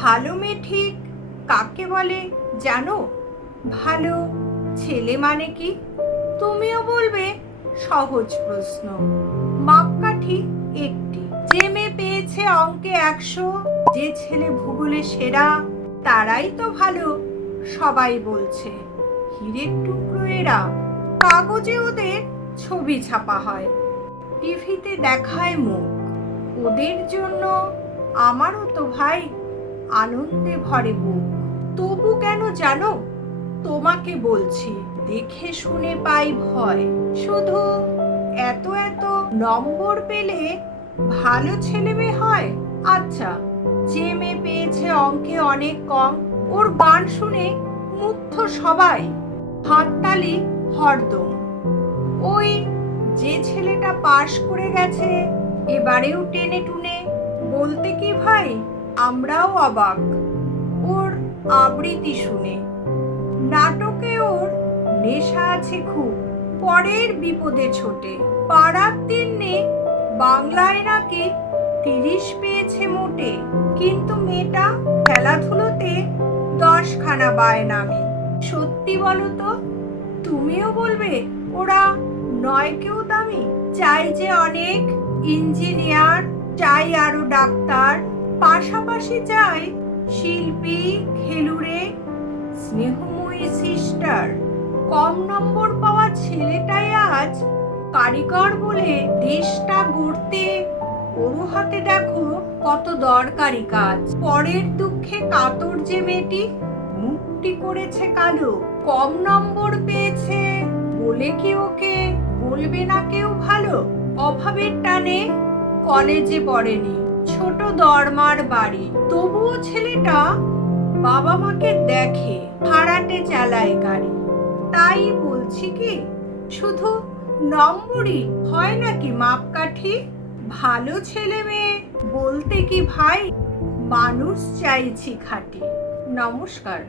ভালো মেয়ে ঠিক কাকে বলে জানো? ভালো ছেলে মানে কি? তুমিও বলবে সহজ প্রশ্ন। মাপকাঠি একটি, যে মেয়ে পেয়েছে অঙ্কে 100, যে ছেলে ভূগোলে সেরা, তারাই তো ভালো, সবাই বলছে। হীরের টুকরো এরা, কাগজে ওদের ছবি ছাপা হয়, টিভিতে দেখায় মুখ। ওদের জন্য আমারও তো ভাই আনন্দে ভরে বুক। তবু কেন জানো, তোমাকে বলছি, দেখে শুনে পাই ভয়। শুধু এত এত নম্বর পেলে ভালো ছেলে মেয়ে হয়? আচ্ছা, যে মেয়ে পেয়েছে অঙ্কে অনেক কম, ওর গান শুনে মুগ্ধ সবাই, হাততালি হরদম। ওই যে ছেলেটা পাশ করে গেছে এবারেও টেনে টুনে, বলতে কি ভাই আমরাও অবাক ওর আবৃত্তি শুনে। নাটকে ওর নেশা আছে খুব, পরের বিপদে ছোটে। পাড়ার তিন্নি বাংলায় নাকি 30 পেয়েছে মোটে, কিন্তু মেয়েটা খেলাধুলোতে 10খানা বায়নামি। সত্যি বলো তো, তুমিও বলবে ওরা নয় কেউ দামি? চাই যে অনেক ইঞ্জিনিয়ার, চাই আরো ডাক্তার, পাশাপাশি চাই শিল্পী, খেলুড়ে, স্নেহময়ী সিস্টার। কম নম্বর পাওয়া ছেলেটাই আজ কারিগর বলে দেশটা গড়তে ওর হাতে দেখো কত দরকারি কাজ। পরের দুঃখে কাতর যে মেয়েটি মুখটি করেছে কালো, কম নম্বর পেয়েছে বলে কি ওকে বলবে না কেউ ভালো? অভাবের টানে কলেজে পড়েনি, ছোট দরমার বাড়ি, তবুও ছেলেটা বাবা মাকে দেখে, ভাড়াটে চালায় গাড়ি। তাই বলছি কি, শুধু নম্বরই হয় নাকি মাপকাঠি? ভালো ছেলে মেয়ে বলতে কি ভাই, মানুষ চাইছি খাঁটি। নমস্কার।